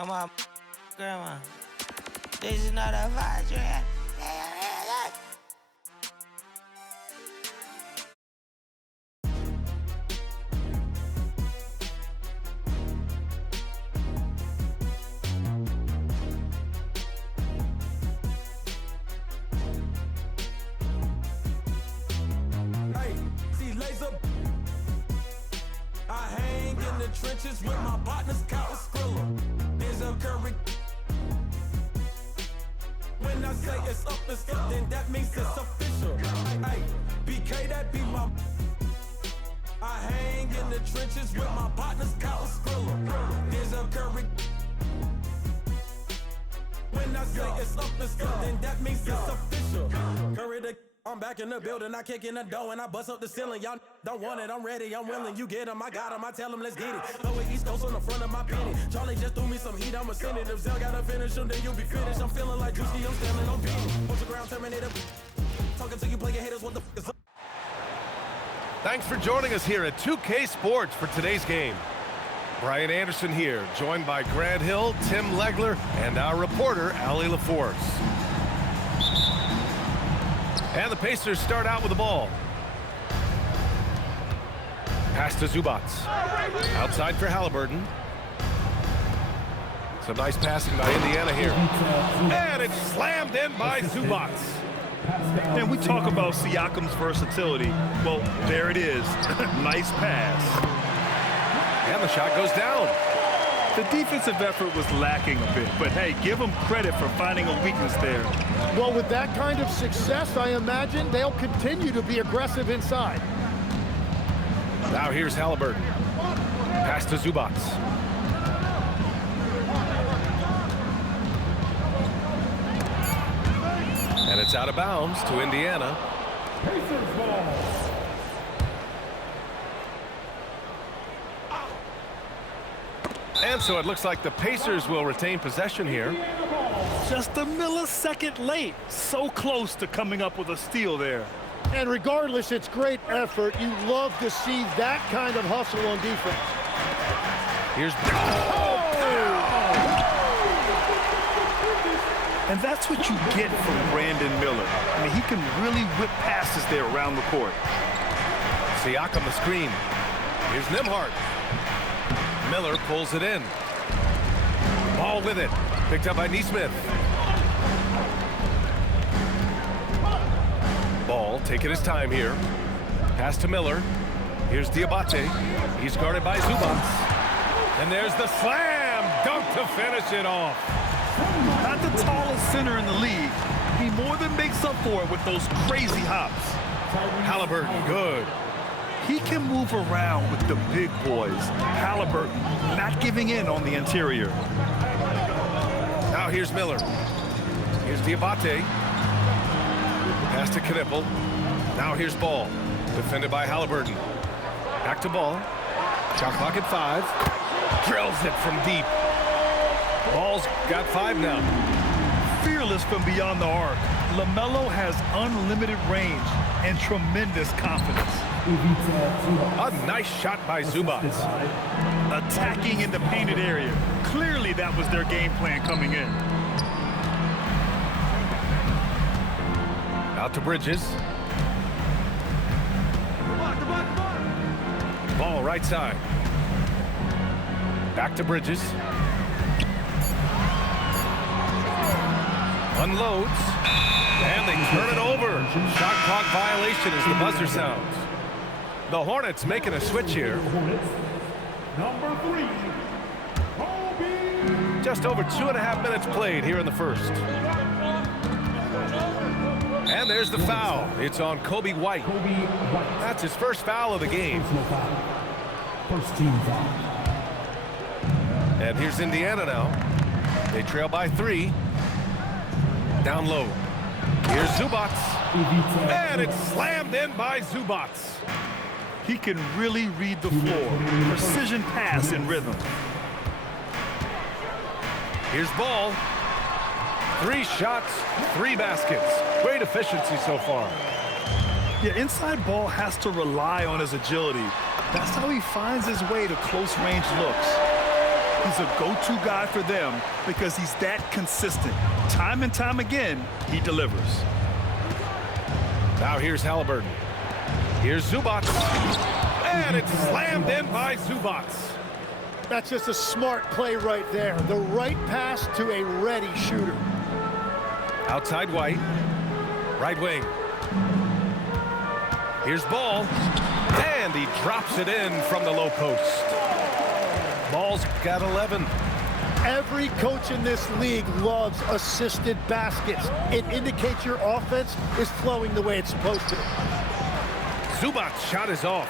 Oh my grandma. This is not a vibe. Trenches with my partners, Kyle Skrilla. There's a curry. When I say it's up, then that means it's official. Hey, BK, that be my. I hang in the trenches with my partners, Kyle Skrilla. There's a curry. When I say it's up, then that means it's official. Curry the. I'm back in the building, I kick in the door and I bust up the ceiling. Y'all don't want it, I'm ready, I'm willing. You get them, I got them, I tell them, let's get it. Throw it East Coast on the front of my penny. Charlie just threw me some heat, I'ma send it. If Zell gotta finish them, then you'll be finished. I'm feeling like Drewski, I'm standing on penny. Push the ground, Terminator. Talking to you, play your haters, what the f is up? Thanks for joining us here at 2K Sports for today's game. Brian Anderson here, joined by Grant Hill, Tim Legler, and our reporter, Allie LaForce. And the Pacers start out with the ball. Pass to Zubats. Outside for Halliburton. Some nice passing by Indiana here. And it's slammed in by Zubats. And we talk about Siakam's versatility. Well, there it is. Nice pass. And the shot goes down. The defensive effort was lacking a bit, but hey, give them credit for finding a weakness there. Well, with that kind of success, I imagine they'll continue to be aggressive inside. Now here's Halliburton. Pass to Zubats. And it's out of bounds to Indiana. Pacers ball. And so it looks like the Pacers will retain possession here. Just a millisecond late. So close to coming up with a steal there. And regardless, it's great effort. You love to see that kind of hustle on defense. Here's... And that's what you get from Brandon Miller. I mean, he can really whip passes there around the court. Siakam the screen. Here's Nembhard. Miller pulls it in. Ball with it. Picked up by Nesmith. Ball taking his time here. Pass to Miller. Here's Diabate. He's guarded by Zubats. And there's the slam dunk to finish it off. Not the tallest center in the league. He more than makes up for it with those crazy hops. Halliburton, good. He can move around with the big boys. Halliburton not giving in on the interior. Now here's Miller. Here's Diabate. Pass to Knipple. Now here's Ball. Defended by Halliburton. Back to Ball. Shot clock at 5. Drills it from deep. Ball's got 5 now. Fearless from beyond the arc. LaMelo has unlimited range and tremendous confidence. A nice shot by Zubats. Attacking in the painted area. Clearly that was their game plan coming in. Out to Bridges. Ball right side. Back to Bridges. Unloads. And they turn it over. Shot clock violation as the buzzer sounds. The Hornets making a switch here. Number 3, Kobe. Just over 2.5 minutes played here in the first. And there's the foul. It's on Kobe White. That's his first foul of the game. First team foul. And here's Indiana now. They trail by 3. Down low. Here's Zubats. And it's slammed in by Zubats. He can really read the floor. Precision pass in rhythm. Here's Ball. 3 shots, 3 baskets. Great efficiency so far. Yeah, inside Ball has to rely on his agility. That's how he finds his way to close range looks. He's a go-to guy for them because he's that consistent. Time and time again, he delivers. Now here's Halliburton. Here's Zubac. And it's slammed in by Zubac. That's just a smart play right there. The right pass to a ready shooter. Outside White. Right wing. Here's Ball. And he drops it in from the low post. Ball's got 11. Every coach in this league loves assisted baskets. It indicates your offense is flowing the way it's supposed to. Zubac's shot is off.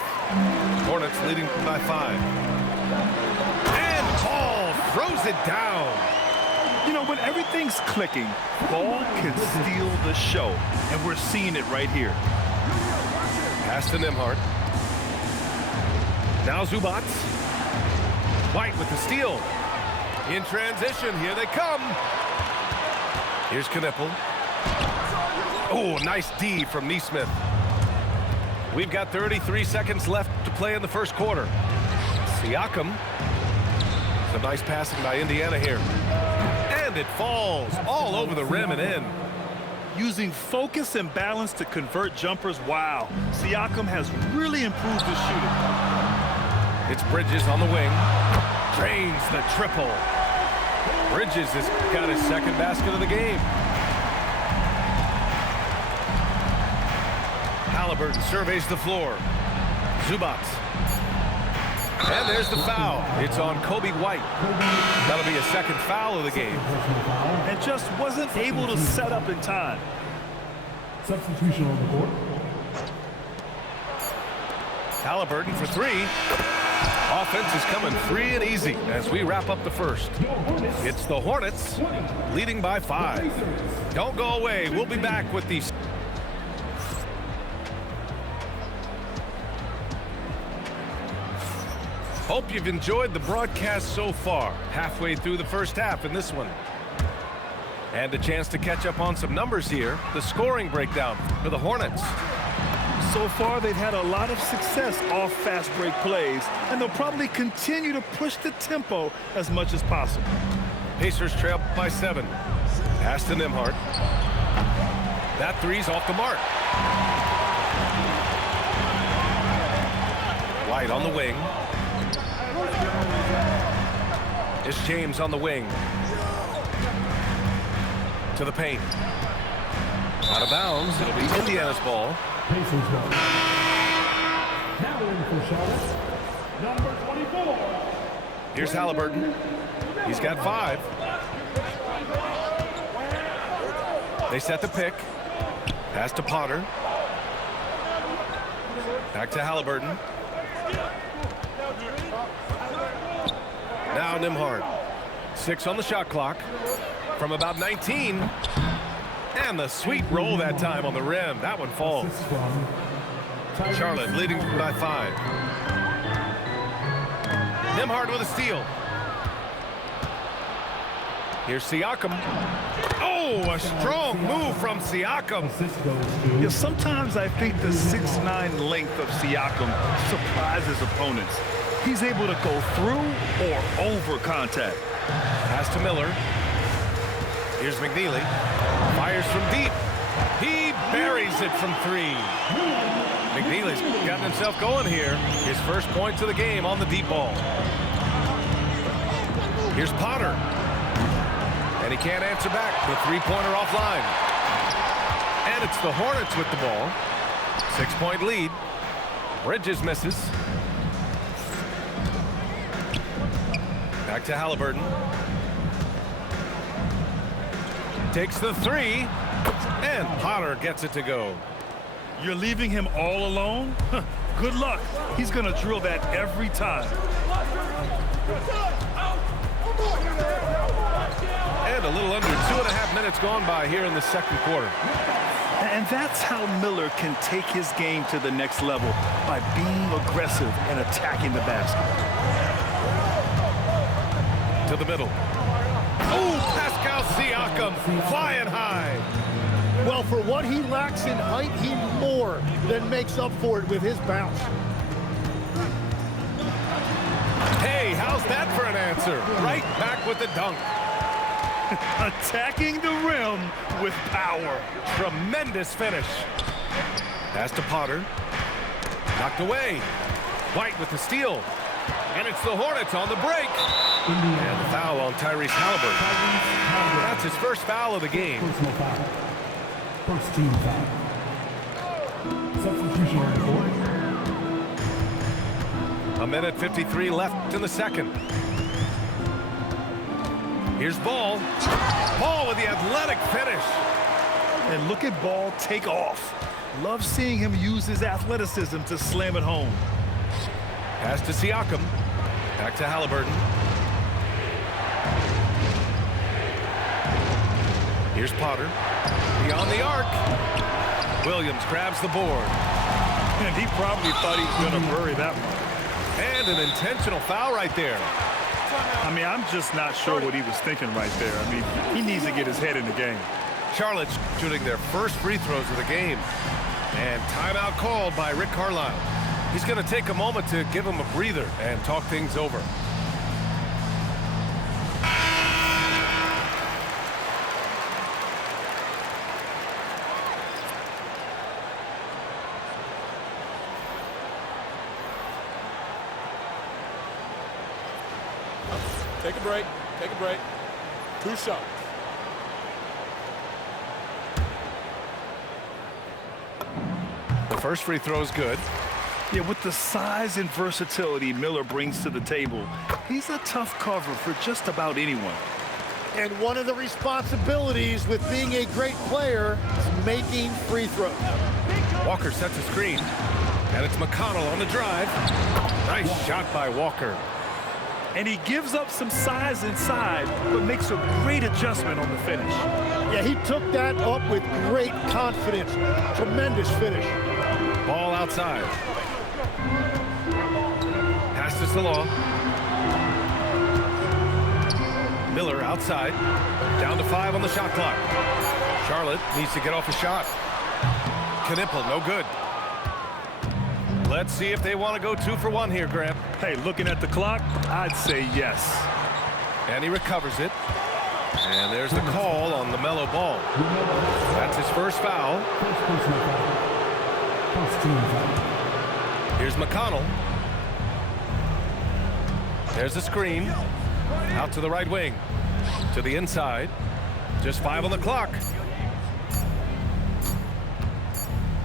Hornets leading by 5. And Ball throws it down. You know, when everything's clicking, Ball can steal the show. And we're seeing it right here. Pass to Nembhard. Now Zubac. White with the steal. In transition, here they come. Here's Knippel. Oh, nice D from Nesmith. We've got 33 seconds left to play in the first quarter. Siakam. Some nice passing by Indiana here. And it falls all over the rim and in. Using focus and balance to convert jumpers, wow. Siakam has really improved his shooting. It's Bridges on the wing. Drains the triple. Bridges has got his second basket of the game. Halliburton surveys the floor. Zubac. And there's the foul. It's on Kobe White. That'll be a second foul of the game. And just wasn't able to set up in time. Substitution on the court. Halliburton for 3. Offense is coming free and easy as we wrap up the first. It's the Hornets leading by 5. Don't go away. We'll be back with these. Hope you've enjoyed the broadcast so far. Halfway through the first half in this one. And a chance to catch up on some numbers here. The scoring breakdown for the Hornets. So far, they've had a lot of success off fast break plays, and they'll probably continue to push the tempo as much as possible. Pacers trail by 7. Pass to Nembhard. That three's off the mark. White on the wing. It's James on the wing. To the paint. Out of bounds. It'll be Indiana's ball. Pacers ball. Now in for Charlotte, number 24. Here's Halliburton. He's got 5. They set the pick. Pass to Potter. Back to Halliburton. Now Nembhard. 6 on the shot clock. From about 19. And the sweet roll that time on the rim. That one falls. Charlotte leading by 5. Nembhard with a steal. Here's Siakam. Oh, a strong move from Siakam. Yeah, sometimes I think the 6'9" length of Siakam surprises opponents. He's able to go through or over contact. Pass to Miller. Here's McNeely. Fires from deep. He buries it from 3. McNeely's gotten himself going here. His first points of the game on the deep ball. Here's Potter. And he can't answer back. The 3-pointer offline. And it's the Hornets with the ball. 6-point lead. Bridges misses. Back to Halliburton. Takes the 3. And Potter gets it to go. You're leaving him all alone? Good luck. He's going to drill that every time. And a little under 2.5 minutes gone by here in the second quarter. And that's how Miller can take his game to the next level, by being aggressive and attacking the basket. To the middle. Oh, Pascal Siakam flying high. Well, for what he lacks in height, he more than makes up for it with his bounce. Hey, how's that for an answer? Right back with the dunk. Attacking the rim with power. Tremendous finish. Pass to Potter. Knocked away. White with the steal. And it's the Hornets on the break. And the foul on Tyrese Halliburton. That's his first foul of the game. Personal foul. First team foul. Substitution on the court. 1:53 left in the second. Here's Ball. Ball with the athletic finish. And look at Ball take off. Love seeing him use his athleticism to slam it home. Pass to Siakam. Back to Halliburton. Here's Potter. Beyond the arc. Williams grabs the board. And he probably thought he was going to bury that one. And an intentional foul right there. I mean, I'm just not sure what he was thinking right there. I mean, he needs to get his head in the game. Charlotte's shooting their first free throws of the game. And timeout called by Rick Carlisle. He's going to take a moment to give him a breather and talk things over. Take a break. Take a break. 2 shots. The first free throw is good. Yeah, with the size and versatility Miller brings to the table, he's a tough cover for just about anyone. And one of the responsibilities with being a great player is making free throws. Walker sets a screen. And it's McConnell on the drive. Nice shot by Walker. And he gives up some size inside, but makes a great adjustment on the finish. Yeah, he took that up with great confidence. Tremendous finish. Ball outside. Pass to Salaw. Miller outside. Down to 5 on the shot clock. Charlotte needs to get off a shot. Knipple, no good. Let's see if they want to go 2 for 1 here, Graham. Hey, looking at the clock, I'd say yes. And he recovers it. And there's the call on the Melo Ball. That's his first foul. First personal foul. First team foul. Here's McConnell. There's the screen. Out to the right wing. To the inside. Just 5 on the clock.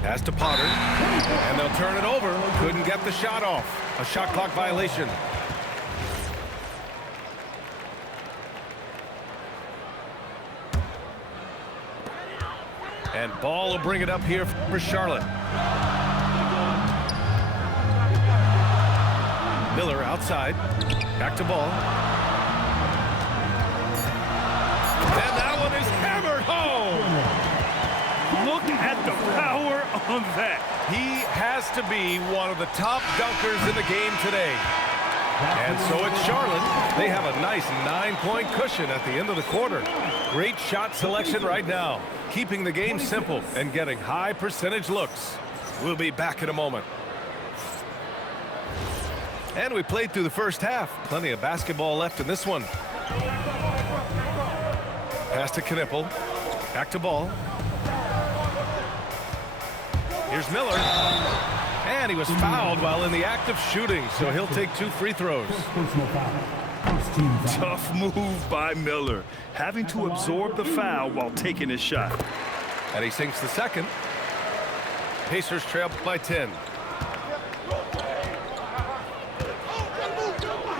Pass to Potter. And they'll turn it over. Couldn't get the shot off. A shot clock violation. And Ball will bring it up here for Charlotte. Miller outside. Back to Ball. And that one is hammered home. Look at the power on that. He has to be one of the top dunkers in the game today. And so it's Charlotte. They have a nice 9-point cushion at the end of the quarter. Great shot selection right now, keeping the game simple and getting high percentage looks. We'll be back in a moment. And we played through the first half. Plenty of basketball left in this one. Pass to Knipple. Back to Ball. Here's Miller. And he was fouled while in the act of shooting, so he'll take 2 free throws. First personal foul. First team foul. Tough move by Miller, having to absorb the foul while taking his shot. And he sinks the second. Pacers trail by 10.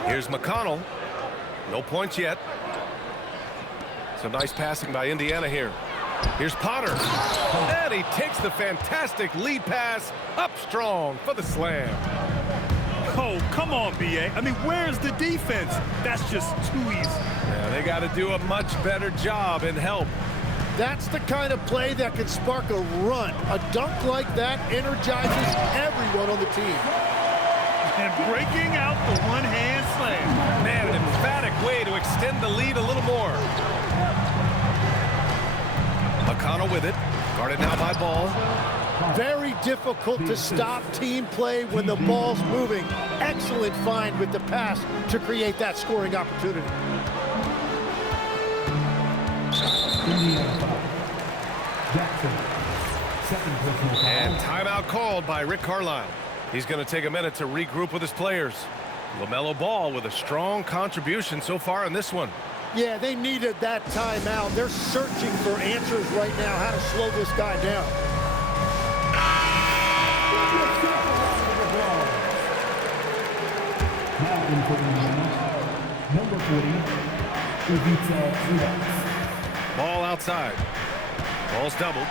Here's McConnell. No points yet. Some nice passing by Indiana here. Here's Potter. And he takes the fantastic lead pass up strong for the slam. Oh, come on, B.A. I mean, where's the defense? That's just too easy. Yeah, they got to do a much better job in help. That's the kind of play that can spark a run. A dunk like that energizes everyone on the team. And breaking out the one-hand slam. Man, an emphatic way to extend the lead a little more. McConnell with it. Guarded now by Ball. Very difficult to stop team play when the ball's moving. Excellent find with the pass to create that scoring opportunity. Indiana foul. Jackson, second personal foul. And timeout called by Rick Carlisle. He's going to take a minute to regroup with his players. LaMelo Ball with a strong contribution so far in this one. Yeah, they needed that timeout. They're searching for answers right now, how to slow this guy down. Now in for Indiana, number 40, Ivica Zubac. Ball outside. Ball's doubled.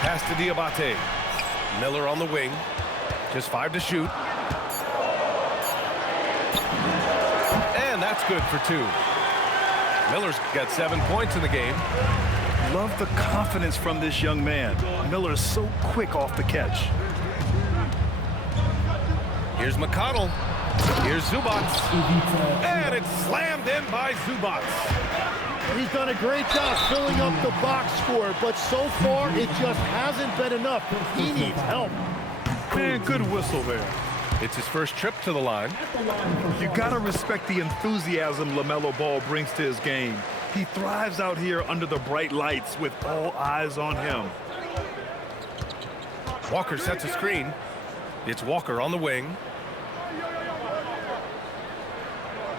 Pass to Diabate. Miller on the wing. Just 5 to shoot. And that's good for 2. Miller's got 7 points in the game. Love the confidence from this young man. Miller is so quick off the catch. Here's McConnell. Here's Zubac. And it's slammed in by Zubac. He's done a great job filling up the box score, but so far it just hasn't been enough. He needs help. Man, good whistle there. It's his first trip to the line. You gotta respect the enthusiasm LaMelo Ball brings to his game. He thrives out here under the bright lights with all eyes on him. Walker sets a screen. It's Walker on the wing.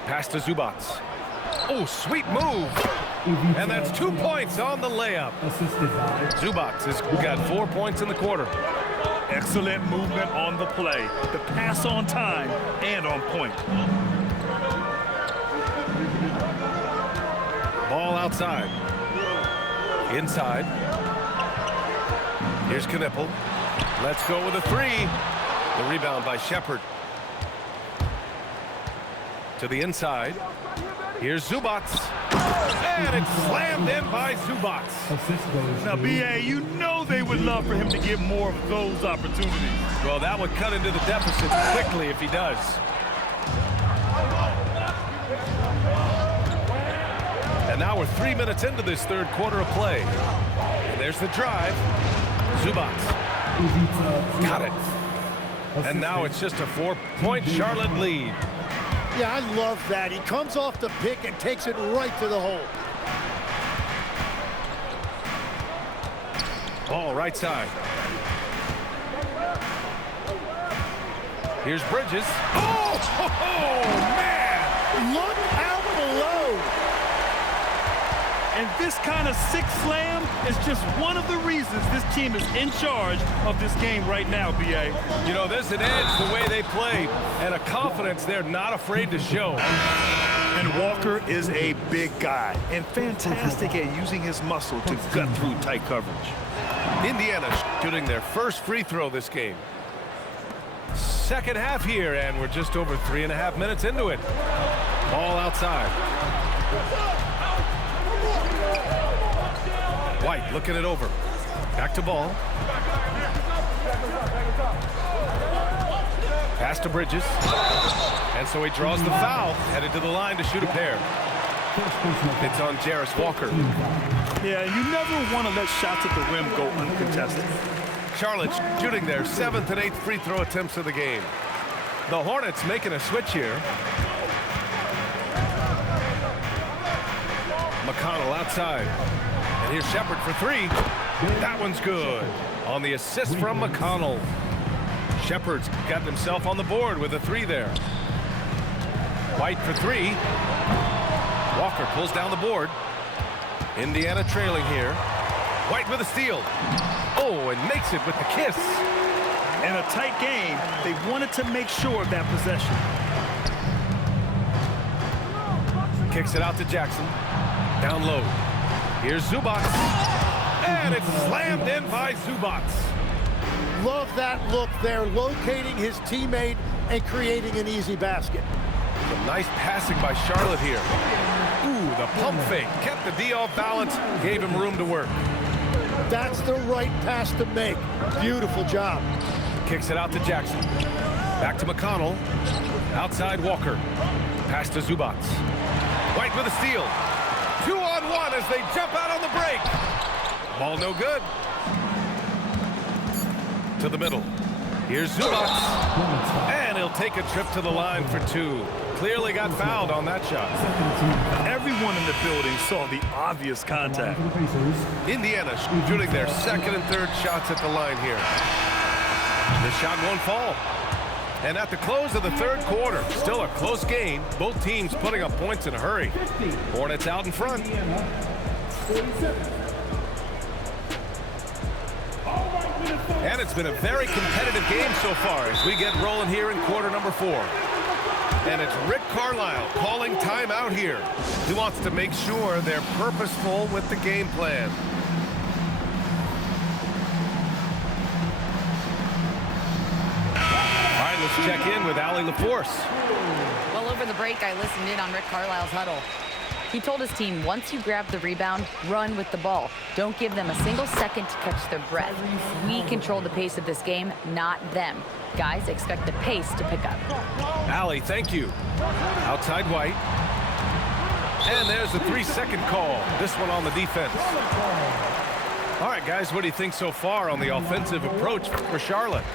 Pass to Zubac. Oh, sweet move. And that's 2 points on the layup. Assisted by Zubac has got 4 points in the quarter. Excellent movement on the play. The pass on time and on point. Ball outside. Inside. Here's Knipple. Let's go with a 3. The rebound by Shepard. To the inside. Here's Zubac. And it's slammed in by Zubac. assist goes Now, to B.A., you know they would love for him to get more of those opportunities. Well, that would cut into the deficit quickly if he does. And now we're 3 minutes into this third quarter of play. And there's the drive. Zubac Ivica got it. And now it's just a 4-point Charlotte lead. Yeah, I love that. He comes off the pick and takes it right to the hole. Ball right side. Here's Bridges. Oh, man! Look out below. And this kind of sick slam is just one of the reasons this team is in charge of this game right now, B.A. You know, there's an edge the way they play and a confidence they're not afraid to show. And Walker is a big guy and fantastic at using his muscle to gut through tight coverage. Indiana shooting their first free throw this game. Second half here, and we're just over 3.5 minutes into it. Ball outside. White looking it over. Back to Ball. Pass to Bridges. And so he draws the foul, headed to the line to shoot a pair. It's on Jarris Walker. Yeah, you never want to let shots at the rim go uncontested. Charlotte shooting their 7th and 8th free throw attempts of the game. The Hornets making a switch here. McConnell outside. And here's Shepard for 3. That one's good. On the assist from McConnell. Shepard's got himself on the board with a 3 there. White for 3. Walker pulls down the board. Indiana trailing here. White with a steal. Oh, and makes it with the kiss. In a tight game, they wanted to make sure of that possession. Kicks it out to Jackson. Down low. Here's Zubac. And it's slammed in by Zubac. Love that look there, locating his teammate and creating an easy basket. Some nice passing by Charlotte here. Ooh, the pump fake. Kept the D off balance. Gave him room to work. That's the right pass to make. Beautiful job. Kicks it out to Jackson. Back to McConnell. Outside Walker. Pass to Zubac. White with a steal. 2-on-1 as they jump out on the break. Ball no good. to the middle. Here's Zubac. And he'll take a trip to the line for 2. Clearly got fouled on that shot. Everyone in the building saw the obvious contact. Indiana shooting their second and third shots at the line here. The shot won't fall. And at the close of the third quarter, still a close game. Both teams putting up points in a hurry. Hornets out in front. And it's been a very competitive game so far as we get rolling here in quarter number 4. And it's Rick Carlisle calling timeout here. He wants to make sure they're purposeful with the game plan. All right, let's check in with Allie LaForce. Well, over the break, I listened in on Rick Carlisle's huddle. He told his team, once you grab the rebound, run with the ball. Don't give them a single second to catch their breath. We control the pace of this game, not them. Guys, expect the pace to pick up. Allie, thank you. Outside White. And there's the 3-second call. This one on the defense. All right, guys, what do you think so far on the offensive approach for Charlotte?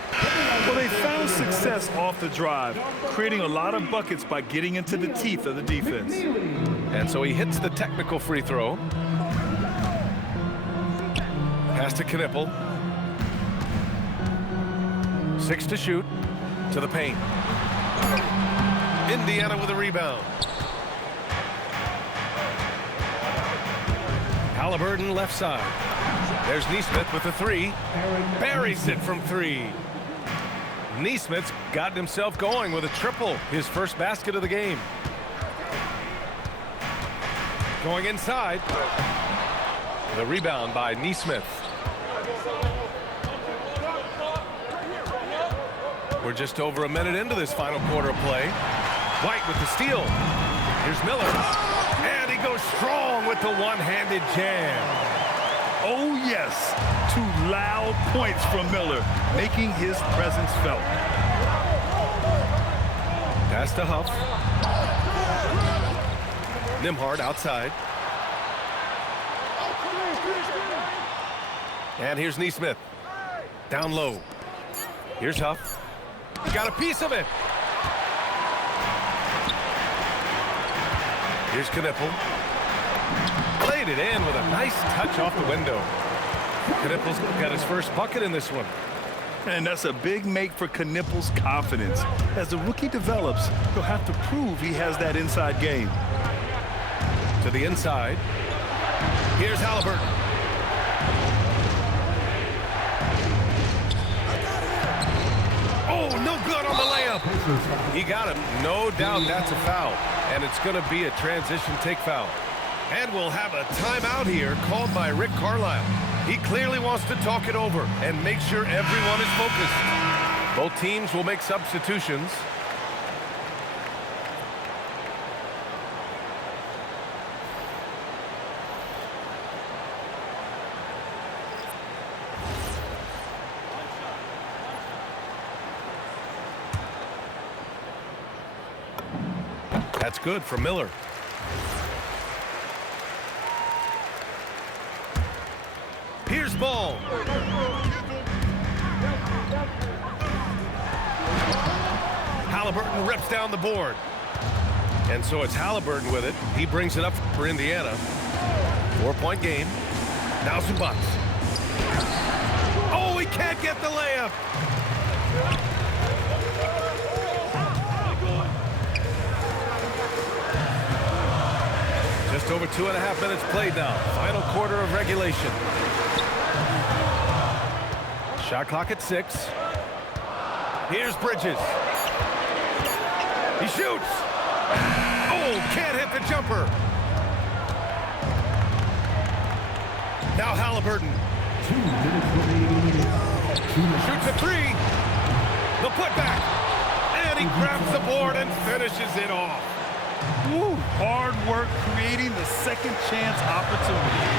Well, they found success off the drive, creating a lot of buckets by getting into the teeth of the defense. And so he hits the technical free throw. Pass to Knipple. 6 to shoot. To the paint. Indiana with a rebound. Halliburton left side. There's Nesmith with the 3. Buries it from 3. Nesmith's gotten himself going with a triple. His first basket of the game. Going inside. The rebound by Nesmith. We're just over a minute into this final quarter of play. White with the steal. Here's Miller. And he goes strong with the one-handed jam. Oh, yes. 2 loud points from Miller, making his presence felt. Pass to Huff. Nembhard outside. And here's Nesmith. Down low. Here's Huff. Got a piece of it. Here's Knipple. Played it in with a nice touch off the window. Knipple's got his first bucket in this one. And that's a big make for Knipple's confidence. As the rookie develops, he'll have to prove he has that inside game. To the inside. Here's Halliburton. Oh, no good on the layup. He got him. No doubt that's a foul. And it's going to be a transition take foul. And we'll have a timeout here called by Rick Carlisle. He clearly wants to talk it over and make sure everyone is focused. Both teams will make substitutions. That's good for Miller. Here's Ball. Halliburton rips down the board. And so it's Halliburton with it. He brings it up for Indiana. 4-point game. Now Zubac. Oh, he can't get the layup. Just over 2.5 minutes played now. Final quarter of regulation. Shot clock at 6. Here's Bridges. He shoots. Oh, can't hit the jumper. Now Halliburton. Shoots a 3. The putback. And he grabs the board and finishes it off. Woo, hard work creating the second chance opportunity.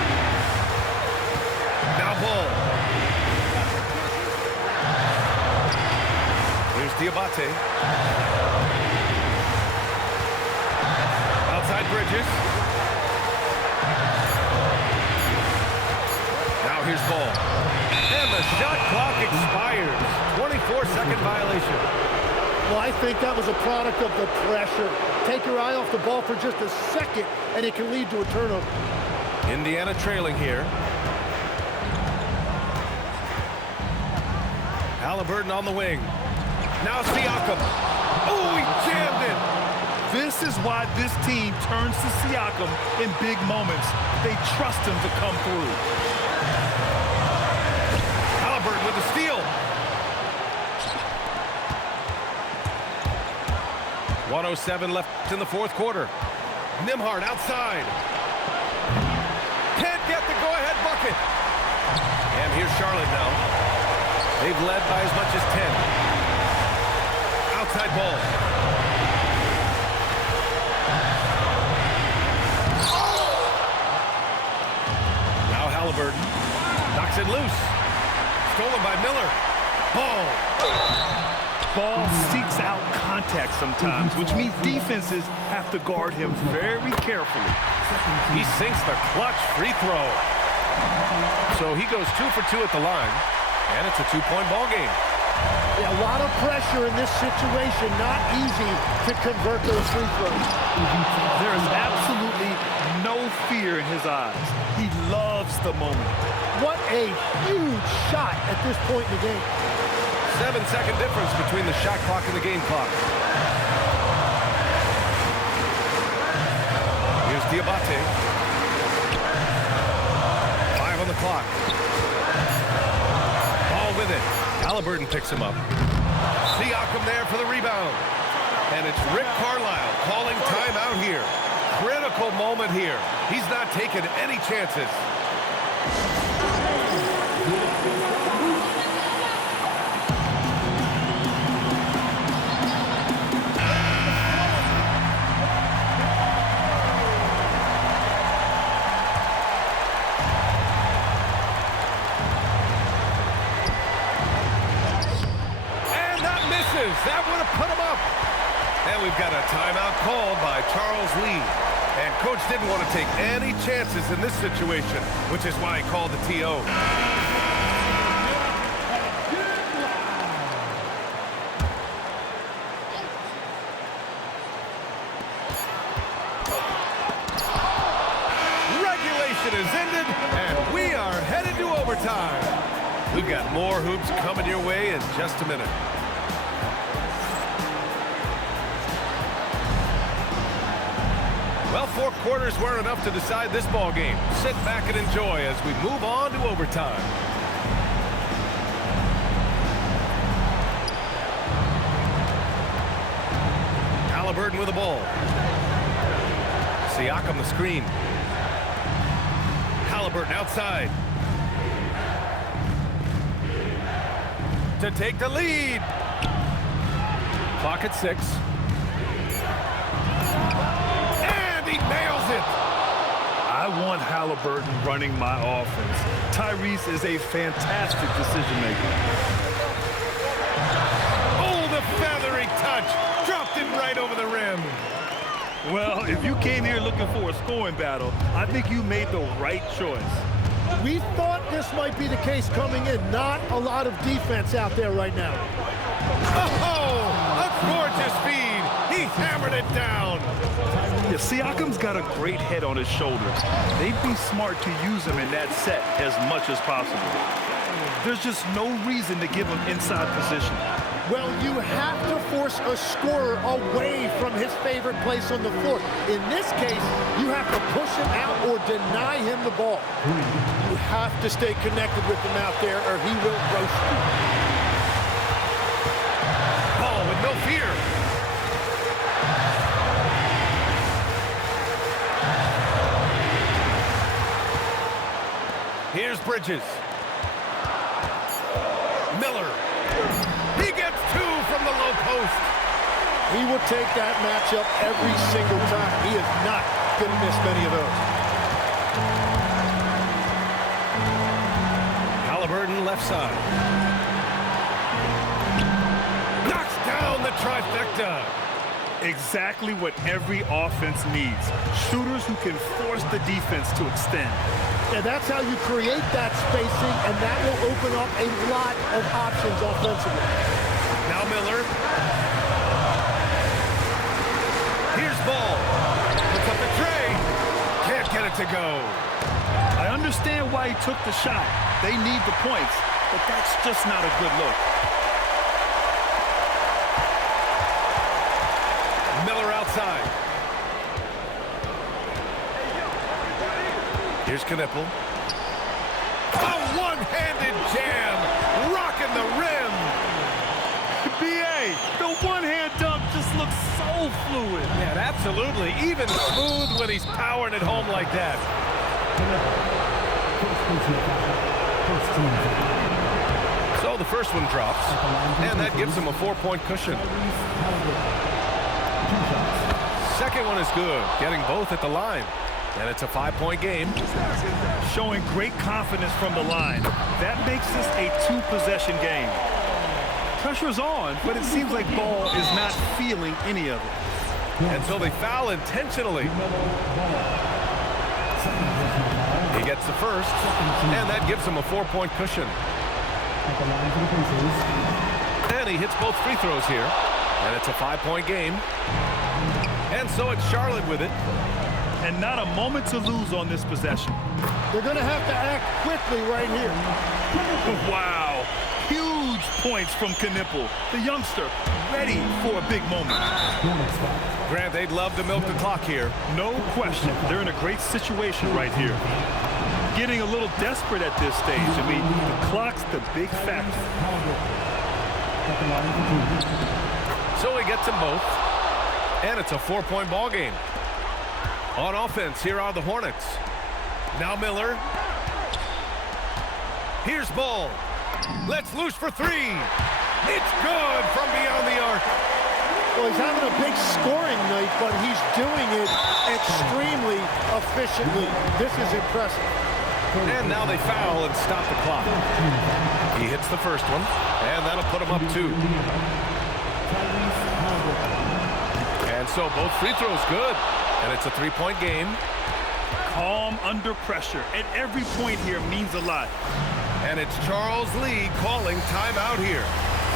Now Ball. Here's Diabate. Outside Bridges. Now here's Ball. And the the shot clock expires. 24-second violation. Well, I think that was a product of the pressure. Take your eye off the ball for just a second, and it can lead to a turnover. Indiana trailing here. Halliburton on the wing. Now Siakam. Oh, he jammed it. This is why this team turns to Siakam in big moments. They trust him to come through. Halliburton with the steal. 1:07 left in the fourth quarter. Nembhard outside. Can't get the go-ahead bucket. And here's Charlotte now. They've led by as much as 10. Outside ball. Now Halliburton knocks it loose. Stolen by Miller. Ball seeks out contact sometimes, which means defenses have to guard him very carefully. He sinks the clutch free throw. So he goes 2 for 2 at the line, and it's a 2-point ball game. Yeah, a lot of pressure in this situation. Not easy to convert those free throws. There is absolutely no fear in his eyes. He loves the moment. What a huge shot at this point in the game. 7-second difference between the shot clock and the game clock. Here's Diabate. 5 on the clock. Ball with it. Halliburton picks him up. Siakam there for the rebound. And it's Rick Carlisle calling timeout here. Critical moment here. He's not taking any chances. That would have put him up. And we've got a timeout called by Charles Lee. And coach didn't want to take any chances in this situation, which is why he called the TO. Regulation is ended, and we are headed to overtime. We've got more hoops coming your way in just a minute. Well, 4 quarters weren't enough to decide this ball game. Sit back and enjoy as we move on to overtime. Halliburton with the ball. Siakam the screen. Halliburton outside. To take the lead. Clock at 6. He nails it. I want Halliburton running my offense. Tyrese is a fantastic decision maker. Oh, the feathery touch. Dropped it right over the rim. Well, if you came here looking for a scoring battle, I think you made the right choice. We thought this might be the case coming in. Not a lot of defense out there right now. Oh, a gorgeous feed. He hammered it down. Yeah, Siakam's got a great head on his shoulders. They'd be smart to use him in that set as much as possible. There's just no reason to give him inside position. Well, you have to force a scorer away from his favorite place on the floor. In this case, you have to push him out or deny him the ball. You have to stay connected with him out there or he will roast you. Ball with no fear. Here's Bridges. Miller. He gets 2 from the low post. He will take that matchup every single time. He is not going to miss many of those. Halliburton left side. Knocks down the trifecta. Exactly what every offense needs. Shooters who can force the defense to extend. And that's how you create that spacing, and that will open up a lot of options offensively. Now Miller. Here's Ball. Puts up the tray. Can't get it to go. I understand why he took the shot. They need the points, but that's just not a good look. Miller outside. Here's Knipple. A one-handed jam, rocking the rim. B.A., the one-hand dunk just looks so fluid. Yeah, absolutely. Even smooth when he's powering it home like that. So the first one drops, and that gives him a 4-point cushion. Second one is good, getting both at the line. And it's a 5-point game. Showing great confidence from the line. That makes this a 2-possession game. Pressure's on, but it seems like Ball is not feeling any of it. And so they foul intentionally. He gets the first, and that gives him a 4-point cushion. And he hits both free throws here. And it's a 5-point game. And so it's Charlotte with it. And not a moment to lose on this possession. They're going to have to act quickly right here. Wow. Huge points from Knipple, the youngster, ready for a big moment. Grant, they'd love to milk the clock here. No question. They're in a great situation right here. Getting a little desperate at this stage. I mean, the clock's the big factor. So he gets them both. And it's a 4-point ball game. On offense, here are the Hornets. Now Miller. Here's Ball. Let's loose for three. It's good from beyond the arc. Well, he's having a big scoring night, but he's doing it extremely efficiently. This is impressive. And now they foul and stop the clock. He hits the first one, and that'll put him up 2. And so both free throws good. And it's a 3-point game. Calm under pressure. And every point here means a lot. And it's Charles Lee calling timeout here.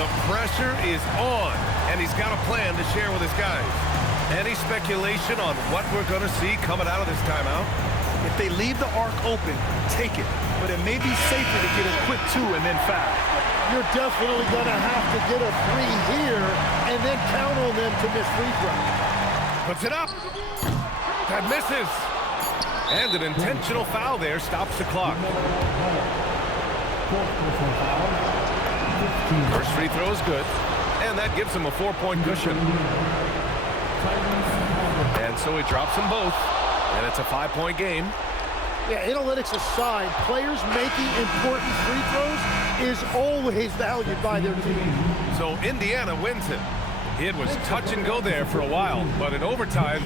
The pressure is on, and he's got a plan to share with his guys. Any speculation on what we're going to see coming out of this timeout? If they leave the arc open, take it. But it may be safer to get a quick 2 and then foul. You're definitely going to have to get a 3 here and then count on them to miss free throws. Puts it up. That misses. And an intentional foul there stops the clock. First free throw is good. And that gives him a 4-point cushion. And so he drops them both. And it's a 5-point game. Yeah, analytics aside, players making important free throws is always valued by their team. So Indiana wins it. It was touch and go there for a while, but in overtime,